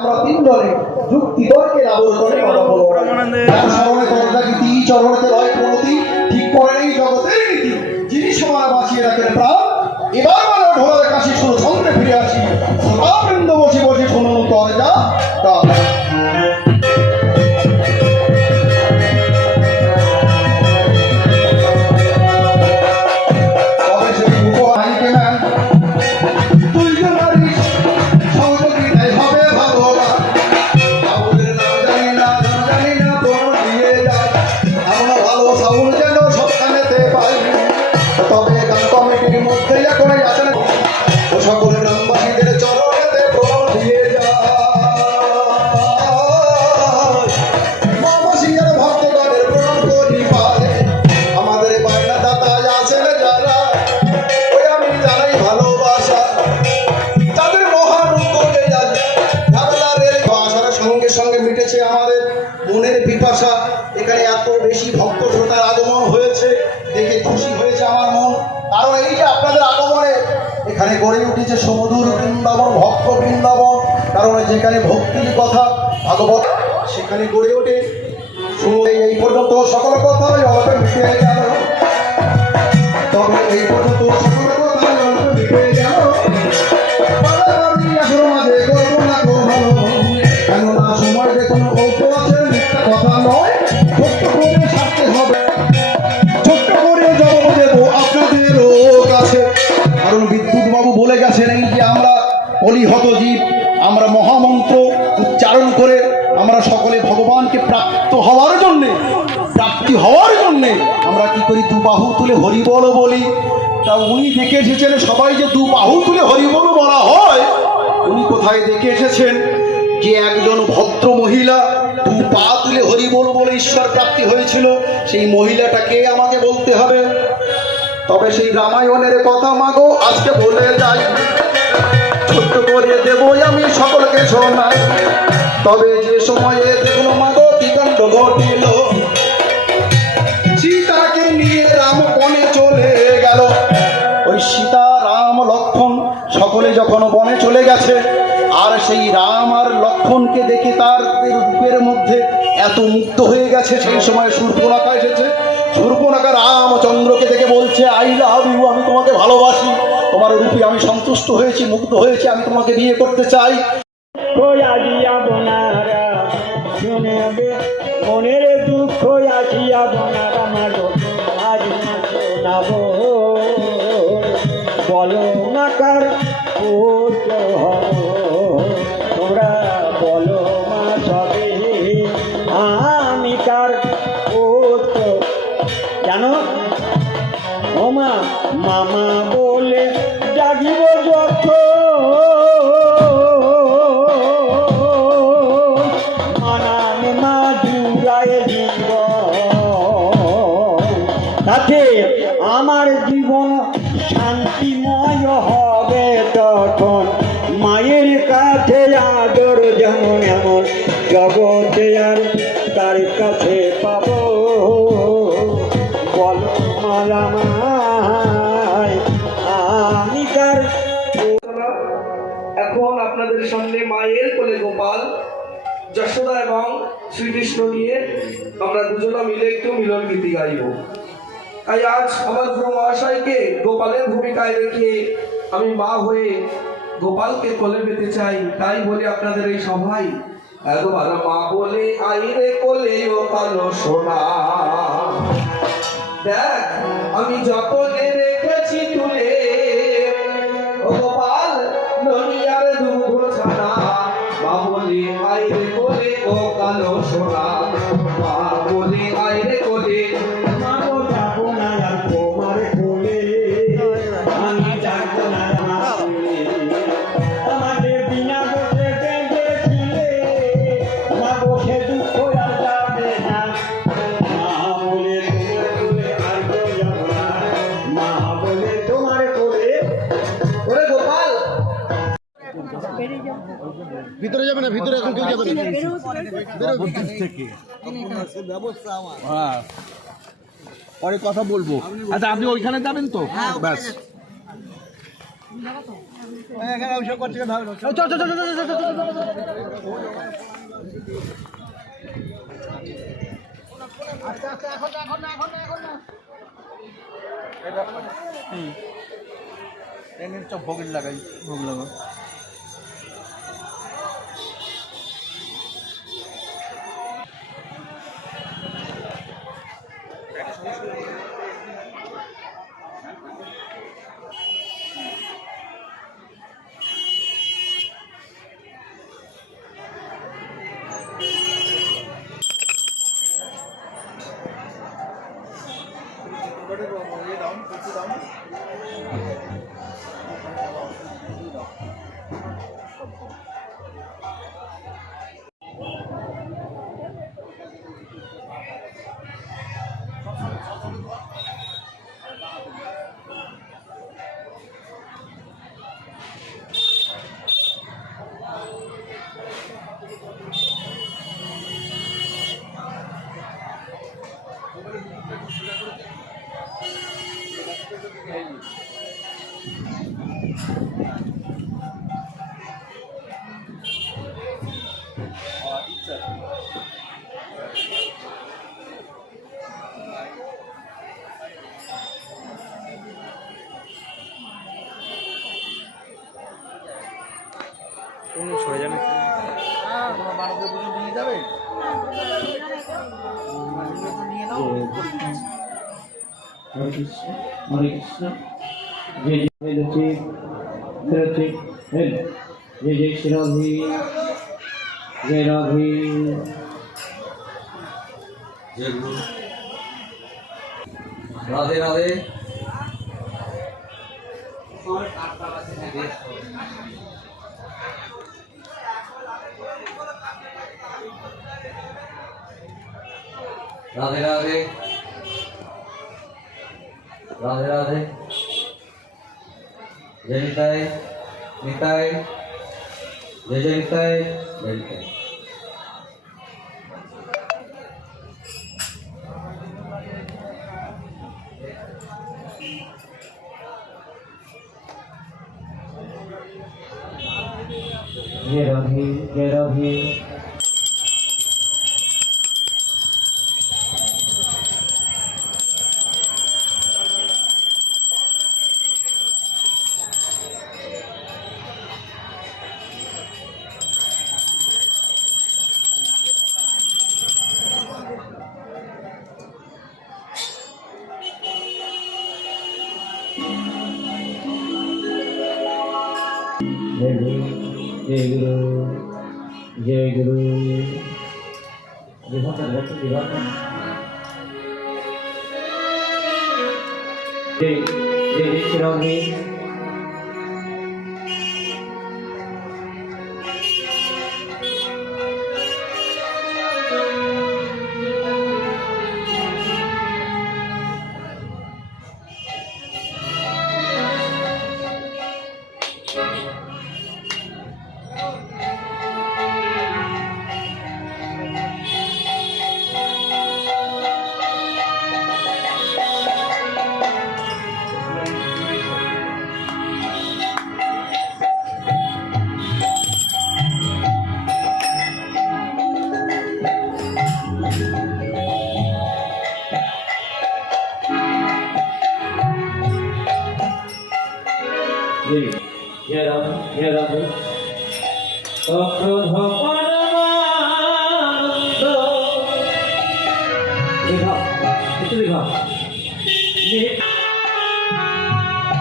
আমরা তিনজনে যুক্তি তর্কের আবর্তনে কথা বলবো। স্মরণে করজাগীতি চরণেতে লয় প্রণতি, ঠিক করে নেই জগতের নীতি, যিনি সমাজ বাঁচিয়ে রাখেন প্রাণ। এবার মানে ঢোলার কাছে শুধু ছন্দে ফিরে আসি, শ্রোতাবৃন্দ বসে বসে শুনুন তরজা গান। সকলের নামবাসীদের চরণেতে প্রণাম দিয়ে যায়, ভক্তগণের প্রণাম করি পারে। আমাদের বায়না দাতা আছেন যারা, ওই আমি জানাই ভালোবাসা, তাদের মহান উদ্যোগে ঝামেলার আসার সঙ্গে সঙ্গে মিটেছে আমাদের মনের পিপাসা। এখানে এত বেশি ভক্ত শ্রোতার আগমন হয়েছে দেখে খুশি হয়েছে আমার মন। কারণ এই যে আপনাদের আগমনে এখানে গড়ে উঠেছে সমুদূর বৃন্দাবন, ভক্ত বৃন্দাবন। কারণ যেখানে ভক্তির কথা ভাগবত সেখানে গড়ে ওঠে। এই পর্যন্ত সকল কথাই অল্পে মিটে গেল, তবে এই পর্যন্ত সকল কথাই অল্পে মিটে গেল। মাঝে করবো না কেননা সময় দেখুন অল্প আছে, মিথ্যা কথা নয়, ছোট্ট করে সারতে হবে, ছোট্ট করে জবাব দেবো আপনাদেরও কাছে। কারণ বিদ্যুৎ বাবু বলে গেছেন এই যে আমরা অলিহত জীব, আমরা মহামন্ত্র উচ্চারণ করে আমরা সকলে ভগবানকে প্রাপ্তি হওয়ার জন্যে আমরা কি করি, দু বাহু তুলে হরিবল বলি। তা উনি দেখে এসেছেন সবাই যে দু বাহু তুলে হরিবল বলা হয়, উনি কোথায় দেখে এসেছেন যে একজন ভদ্র মহিলা দু পা তুলে হরিবল বলে ঈশ্বর প্রাপ্তি হয়েছিল, সেই মহিলাটাকে আমাকে বলতে হবে। তবে সেই রামায়ণের কথা মাগো আজকে বলে যাই, ছোট্ট করে দেবই আমি সকলকে শোনাই। তবে যে সময়ে দেখলো মাগো কি কাণ্ড ঘটিল, সীতাকে নিয়ে রাম বনে চলে গেল। ওই সীতা রাম লক্ষ্মণ সকলে যখন বনে চলে গেছে, আর সেই রাম আর লক্ষ্মণকে দেখে তার রূপের মধ্যে এত মুগ্ধ হয়ে গেছে, সেই সময় শূর্পণখা এসেছে। শূর্পণখা রামচন্দ্রকে দেখে বলছে, আই লাভ ইউ, আমি তোমাকে ভালোবাসি, তোমার রূপে আমি সন্তুষ্ট হয়েছি, মুগ্ধ হয়েছি, আমি তোমাকে বিয়ে করতে চাই। মনের দুঃখ আসিয়া বোনারা মারো আজ শোনাব, বলো না কার পুত্র হব, তোমরা বলো মা সবে আমি কার পুত্র জানো। ও মা মামা বলে ডাকিব যখন, তাতে আমার জীবন শান্তিময় হবে তখন। মায়ের কাছে আদর যেমন এমন জগতে আর তার কাছে পাব, বলো মালামায় আমি তার। এখন আপনাদের সামনে মায়ের কোলে গোপাল, যশোদা এবং শ্রীকৃষ্ণ নিয়ে আমরা দুজনা মিলে একটু মিলন গীতি গাইব। তাই আজ আমার গুরু মহাশয়কে গোপালের ভূমিকায় রেখে আমি মা হয়ে গোপালকে কোলে পেতে চাই। তাই বলি আপনাদের এই সভায় একবার মা বলে আইরে কোলে ও কালো সোনা, দেখ আমি যতনে রেখেছি তুলে, ও গোপাল ননিয়ার দুধ ছানা। মা বলে আইরে কোলে ও কালো সোনা, মা বলে আইরে কোলে। ভিতরে যাবে না, ভিতরে এখন কেউ যাবে না। হ্যাঁ, পরে কথা বলবো। আচ্ছা, আপনি ওইখানে যাবেন তো? ব্যাস। এখানে ওইসব করছে আচ্ছা আচ্ছা এখন এখন এখন এখন এমনি চোখ ভোগ লাগাই ভোগ লাগা হরে কৃষ্ণ হরে কৃষ্ণ জয় জয় লক্ষ্মী লক্ষ্মী জয় জয় শ্রী রাধে জয় রাধে জয় গুরু রাধে রাধে রাধে রাধে রাধে রাধে জয় নিতাই নিতাই জয় জয় নিতাই জয় নিতাই जय राधे जय राधे जय गुरु जय गुरु जय जय श्री राधे जय राधे जय राधे अक्रोध परमानंद देखा कितने देखा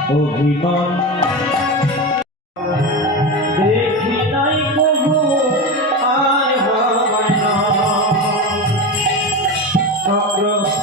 अभिमान देखी नहीं कबू आय भवन अक्रोध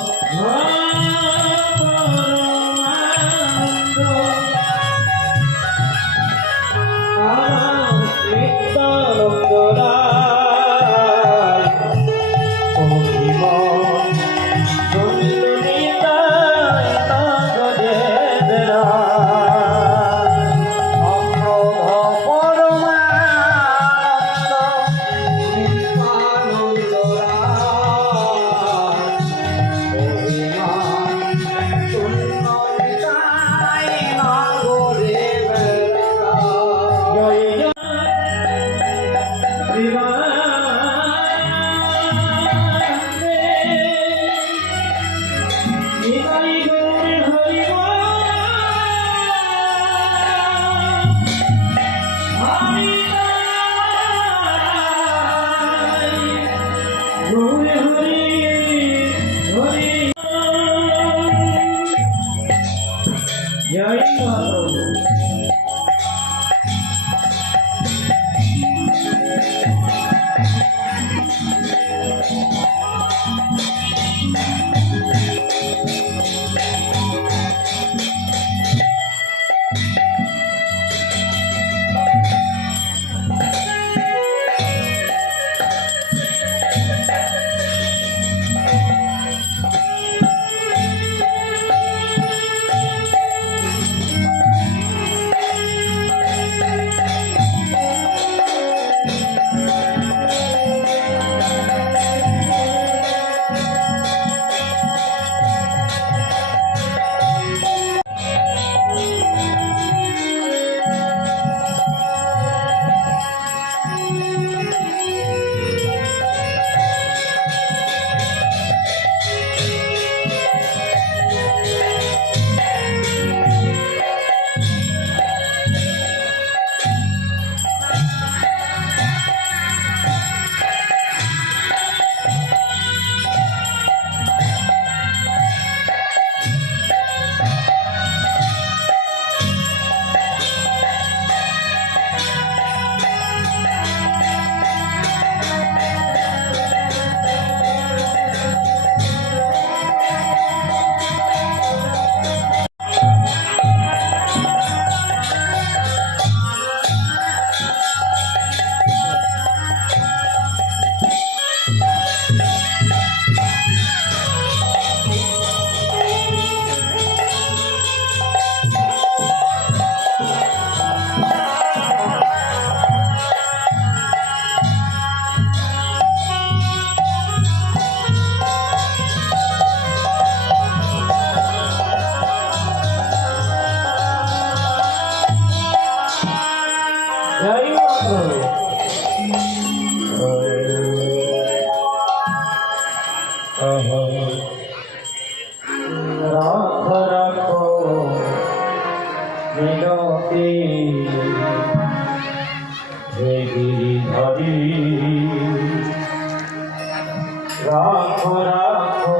রাখো রাখো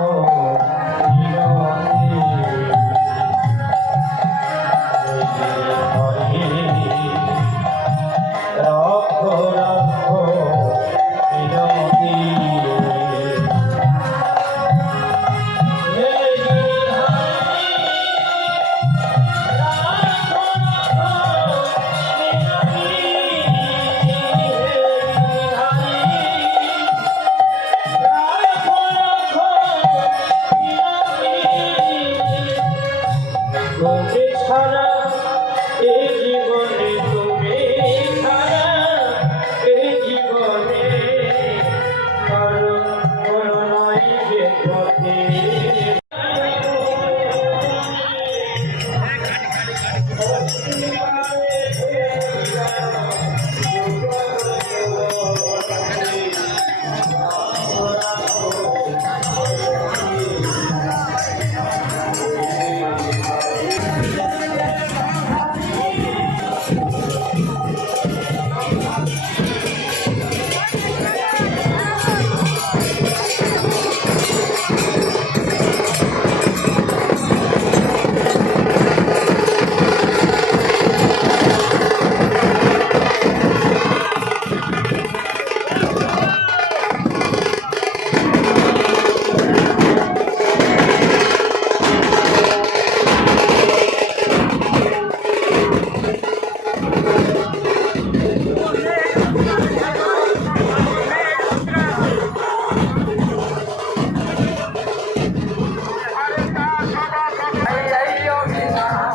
মিনতি রাখো রাখো মিনতি তুমি ছাড়া এই জীবনে তুমি ছাড়া এই জীবনে কারো কোনো নাই যে পথে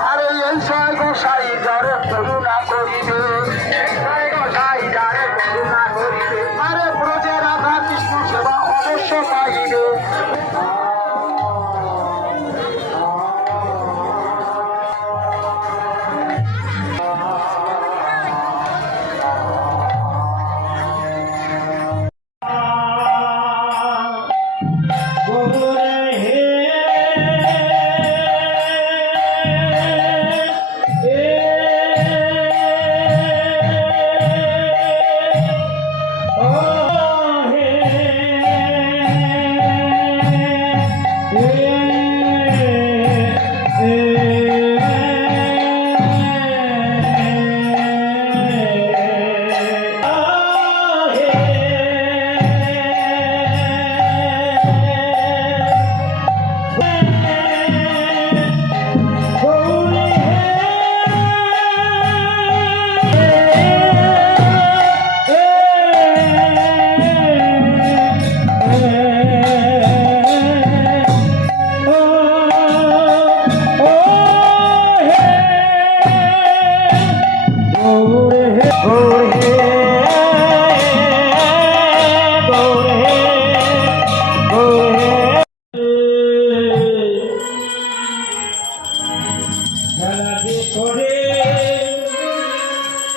আরে এই ছয় গোসাই যারে করুণা করিবে, এই ছয় গোসাই যারে করুণা করিবে, আরে ব্রজে রাধা কৃষ্ণ সেবা অবশ্য পাইবে।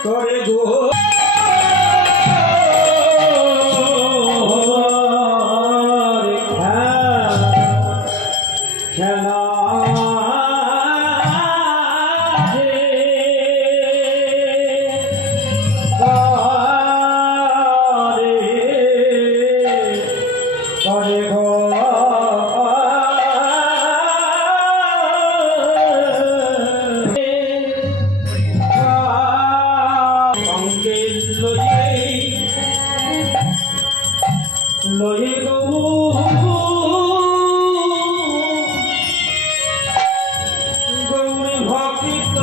করে গো খেলা করে গো লয়ে গো গৌরী ভক্ত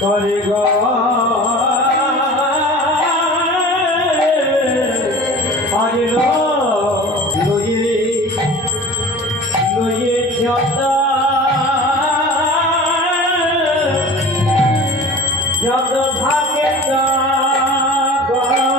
করে গো আরে লয়ে লয়ে যত ভাগে গদে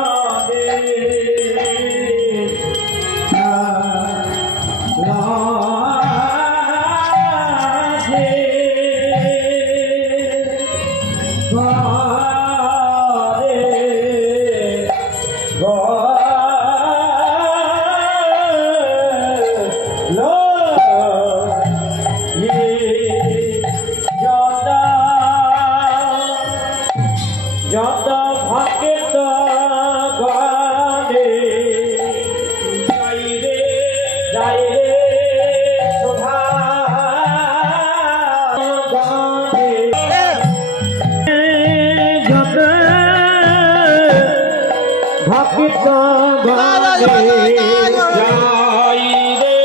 যত ভক্ত গানে যাই রে শোভা গানে যত ভক্ত গানে যাই রে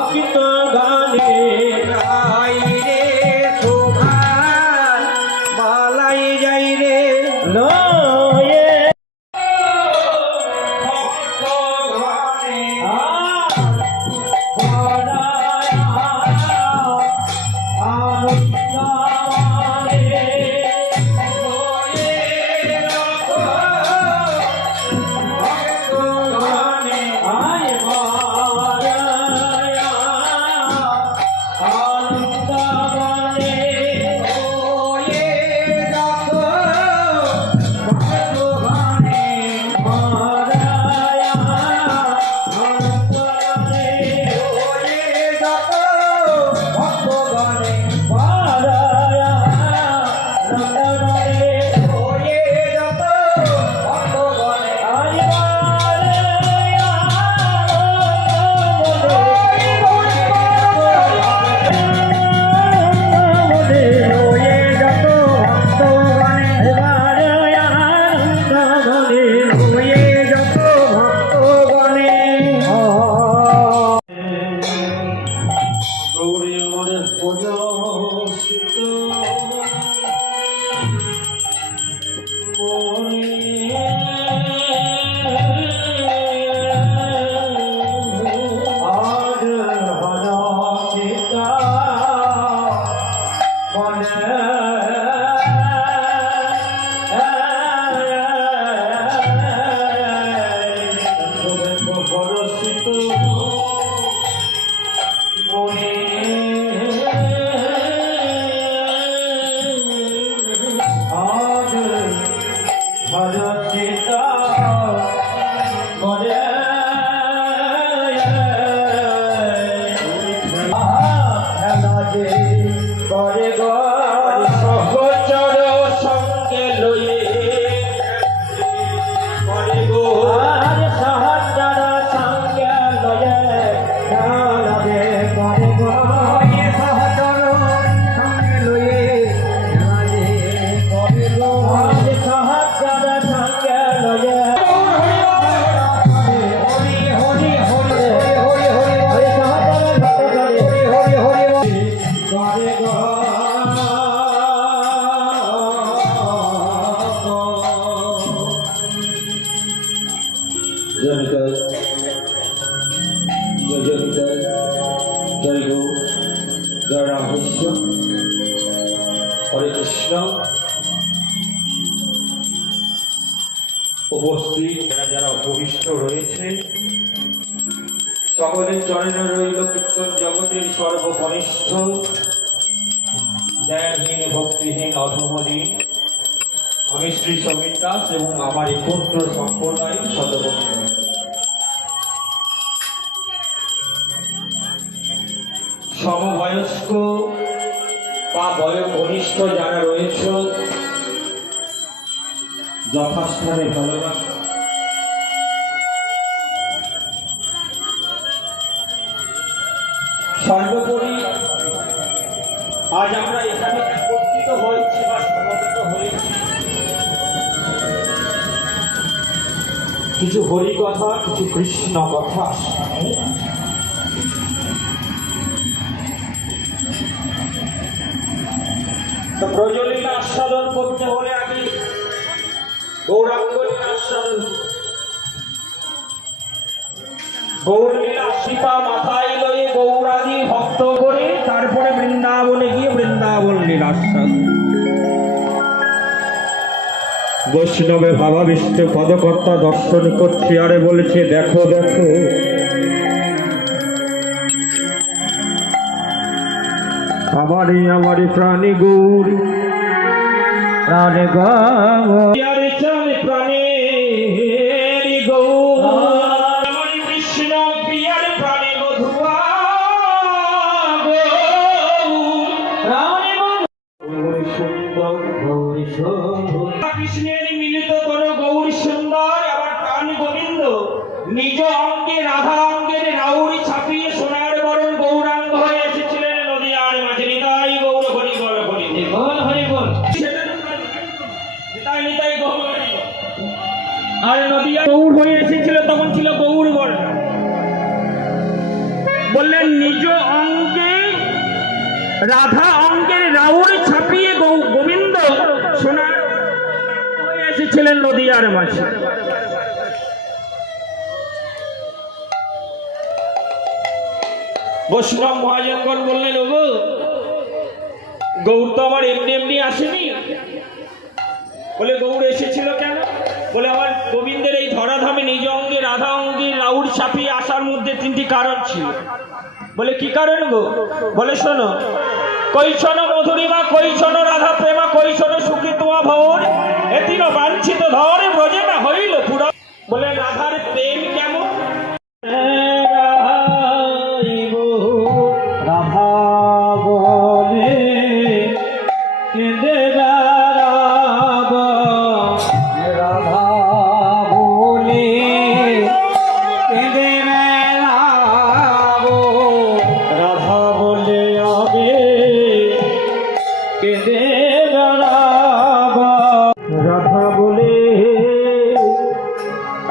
ভক্ত গানে যাই রে শোভা বালাই যাই রে লয়ে ভক্ত গানে হরে কৃষ্ণ। উপস্থিত যারা উপবিষ্ট রয়েছে সকলের চরণে রইল কীর্তন জগতের সর্বকনিষ্ঠ জ্ঞানহীন ভক্তিহীন অধমহীন আমি শ্রী সমীর দাস এবং আমার এই পুত্র সম্প্রদায় শতবর্ষ সমবয়স্ক বা বয়োকনিষ্ঠ যারা রয়েছে যথাস্থানে ভালোবাসা সর্বোপরি আজ আমরা এখানে একত্রিত হয়েছি বা সমবেত হয়েছি কিছু হরি কথা কিছু কৃষ্ণ কথা তো ব্রজলীলা আস্বাদন করতে হলে আগে গৌরাঙ্গ লীলা আস্বাদন গৌরলীলা সীতা মাথায় লয়ে গৌরাদি ভক্ত করে তারপরে বৃন্দাবনে গিয়ে বৃন্দাবন লীলাস্বাদ। বৈষ্ণবে ভাবাবিষ্ট পদকর্তা দর্শন করছে আরে বলেছে দেখো দেখো আমারই প্রাণী গৌর প্রাণে প্রাণে গৌর আমার কৃষ্ণ প্রিয়ার প্রাণে বধুয়া কৃষ্ণের মিলিত করো গৌর সুন্দর আবার প্রাণ গোবিন্দ নিজ অঙ্গে রাধা অঙ্গের রাউরি ছাপিয়ে সোনার বরণ গৌরাঙ্গ হয়ে এসেছিলেন নদীয়ার মাঝে। নিতাই গৌর হরি বল হরি বল হরি বল নিতাই নিতাই গৌর হরি বল। আর নদীয়া গৌর হয়ে এসেছিল তখন ছিল গৌর বর্ণ। বললেন নিজ অঙ্গে রাধা অঙ্গের রাউরি ছাপিয়ে গোবিন্দ সোনার হয়ে এসেছিলেন নদীয়ার মাঝে। বৈষ্ণব মহাজনগণ বললেন ওগো গৌর তো আমার এমনি এমনি আসেনি। বলে গৌর এসেছিল কেন? বলে আমার গোবিন্দের এই ধরাধামে নিজ অঙ্গে রাধা অঙ্গে রাউর ছাপিয়ে আসার মধ্যে তিনটি কারণ ছিল। বলে কি কারণ গো? বলে শোনো, কৈশন মধুরিমা কৈশন রাধা প্রেমা কৈশন সুখী তোমা ভবন এ তিন বাঞ্ছিত ধরে ব্রজে না হইল পুরা। বলে রাধার প্রেম কেমন? রাধা বলে কেঁদে বেড়াবো, রাধা বলে কেঁদে বেড়াবো, রাধা বলে আগে কেঁদে বেড়াবো, রাধা বলে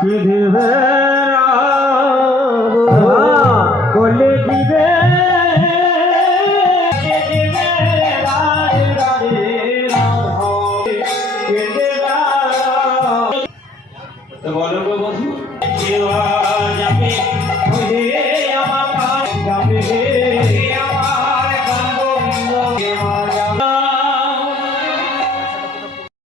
কেঁদে বেড়াবো, বলে দিবে বলো গো বধু যাবে